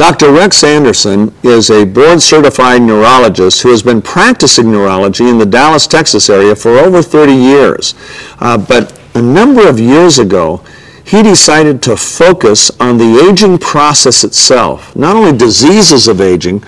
Dr. Rex Anderson is a board-certified neurologist who has been practicing neurology in the Dallas, Texas area for over 30 years. But a number of years ago, he decided to focus on the aging process itself, not only diseases of aging,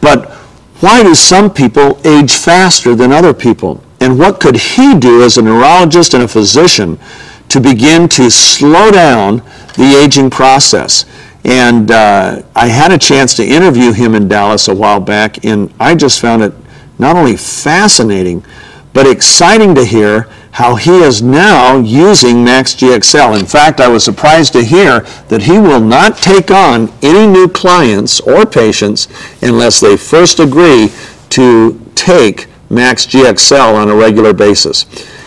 but why do some people age faster than other people? And what could he do as a neurologist and a physician to begin to slow down the aging process? And I had a chance to interview him in Dallas a while back, and I just found it not only fascinating, but exciting to hear how he is now using MaxGXL. In fact, I was surprised to hear that he will not take on any new clients or patients unless they first agree to take MaxGXL on a regular basis.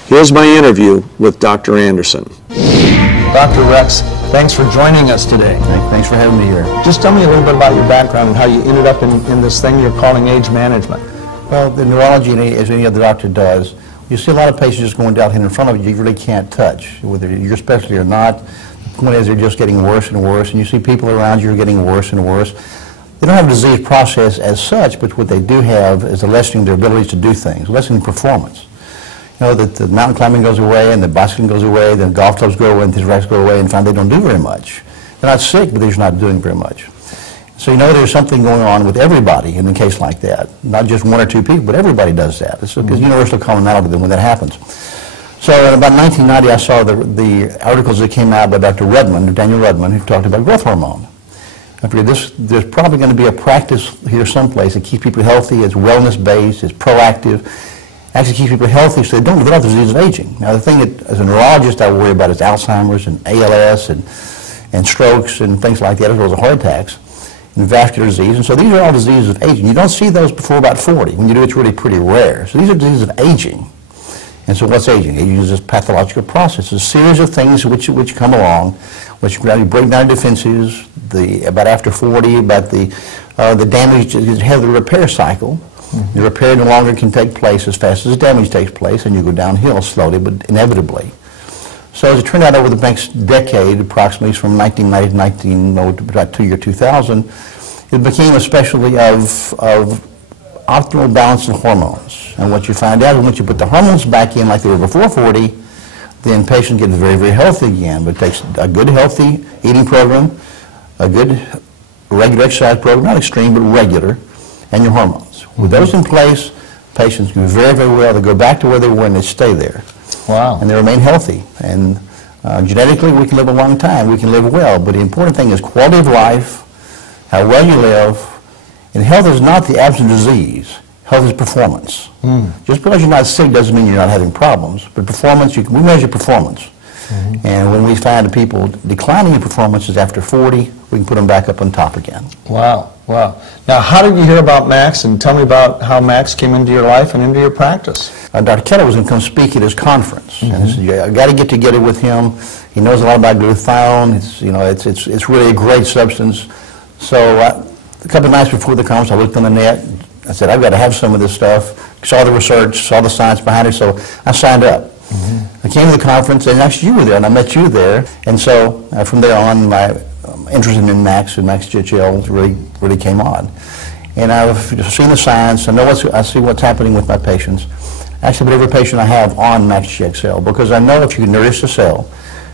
Here's my interview with Dr. Anderson. Dr. Rex, thanks for joining us today. Thanks for having me here. Just tell me a little bit about your background and how you ended up in this thing you're calling age management. Well, the neurology, as any other doctor does, you see a lot of patients just going down here in front of you really can't touch, whether you're specialty or not. The point is they're just getting worse and worse, and you see people around you are getting worse and worse. They don't have a disease process as such, but what they do have is a lessening their abilities to do things, lessening performance. You know, that the mountain climbing goes away, and the bicycling goes away, then golf clubs go away, and these racks go away, and find they don't do very much. They're not sick, but they're just not doing very much. So you know there's something going on with everybody in a case like that. Not just one or two people, but everybody does that. It's universal commonality when that happens. So in about 1990, I saw the articles that came out by Dr. Rudman, Daniel Rudman, who talked about growth hormone. I figured there's probably going to be a practice here someplace that keeps people healthy, it's wellness-based, it's proactive, actually keeps people healthy so they don't develop the disease of aging. Now the thing that, as a neurologist, I worry about is Alzheimer's and ALS and strokes and things like that, as well as heart attacks and vascular disease. And so these are all diseases of aging. You don't see those before about 40. When you do, it's really pretty rare. So these are diseases of aging. And so what's aging? Aging is this pathological process, a series of things which come along, which gradually break down defenses, about after 40, about the damage, you have the repair cycle. The repair no longer can take place as fast as the damage takes place, and you go downhill slowly but inevitably. So as it turned out over the next decade, approximately from 1990 to about 2000, it became a specialty of optimal balance of hormones. And what you find out is once you put the hormones back in like they were before 40, then patients get very, very healthy again. But it takes a good, healthy eating program, a good regular exercise program, not extreme, but regular, and your hormones. With those in place, patients do very, very well. They go back to where they were and they stay there. Wow. And they remain healthy. And genetically, we can live a long time. We can live well. But the important thing is quality of life, how well you live. And health is not the absence of disease. Health is performance. Just because you're not sick doesn't mean you're not having problems. But performance, we measure performance. And when we find people declining in performances after 40, we can put them back up on top again. Wow, wow. Now, how did you hear about Max? And tell me about how Max came into your life and into your practice. Dr. Keller was going to come speak at his conference. And I said, I got to get together with him. He knows a lot about glutathione. It's really a great substance. So a couple of nights before the conference, I looked on the net. I said, I've got to have some of this stuff. Saw the research, saw the science behind it, so I signed up. I came to the conference, and actually you were there, and I met you there. And so from there on, my interest in Max and MaxGXL really came on. And I've seen the science. I see what's happening with my patients. Actually, with every patient I have on MaxGXL, because I know if you can nourish the cell,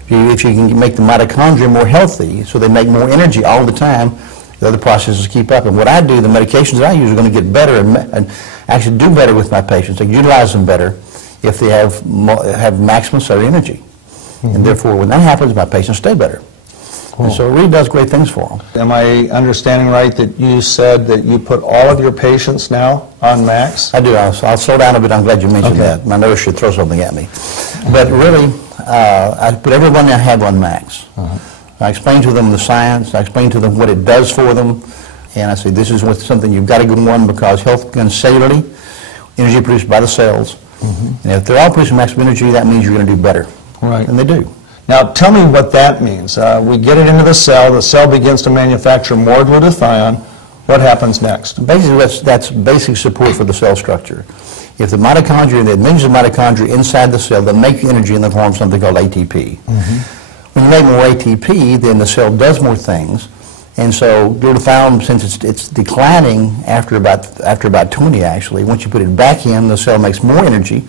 if you can make the mitochondria more healthy, so they make more energy all the time, the other processes keep up. And what I do, the medications that I use are going to get better and actually do better with my patients. I utilize them better if they have maximum cellular energy. And therefore, when that happens, my patients stay better. Cool. And so it really does great things for them. Am I understanding right that you said that you put all of your patients now on Max? I do. I'll slow down a bit. I'm glad you mentioned that. My nose should throw something at me. But really, I put everyone I have on Max. I explain to them the science. I explain to them what it does for them. And I say, this is something you've got to go on because health begins cellularly, energy produced by the cells. And if they're all producing maximum energy, that means you're going to do better. Right. And they do. Now, tell me what that means. We get it into the cell begins to manufacture more glutathione. What happens next? Basically, that's basic support for the cell structure. If the mitochondria, the millions of mitochondria inside the cell that make energy in the form of something called ATP. When you make more ATP, then the cell does more things, And so glutathione, since it's declining after about 20 actually, once you put it back in, the cell makes more energy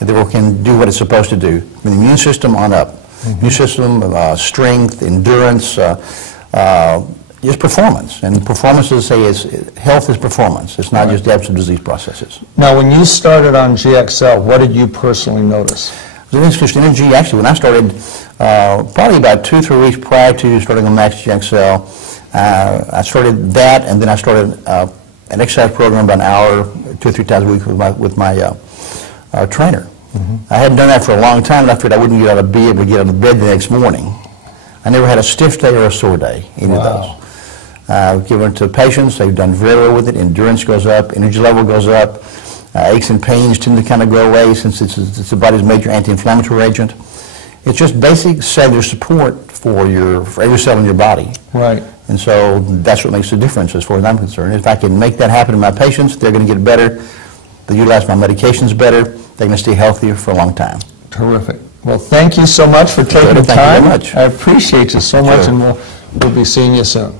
and therefore can do what it's supposed to do. The immune system on up. Immune system, strength, endurance, just performance. And performance, as I say, health is performance. It's not just the absence of disease processes. Now, when you started on GXL, what did you personally notice? The increased energy, actually, when I started, probably about 2-3 weeks prior to starting on MaxGXL, I started that, and then I started an exercise program about an hour, 2 or 3 times a week with my trainer. I hadn't done that for a long time, and I figured I wouldn't be able to get out of bed the next morning. I never had a stiff day or a sore day, any of those. I've given it to patients, they've done very well with it, endurance goes up, energy level goes up, aches and pains tend to kind of go away since it's the body's major anti-inflammatory agent. It's just basic cellular support for every cell in your body. Right. And so that's what makes the difference as far as I'm concerned. If I can make that happen in my patients, they're going to get better, they utilize my medications better, they're going to stay healthier for a long time. Terrific. Well, thank you so much for taking the time. Thank you very much. I appreciate you so much, and we'll be seeing you soon.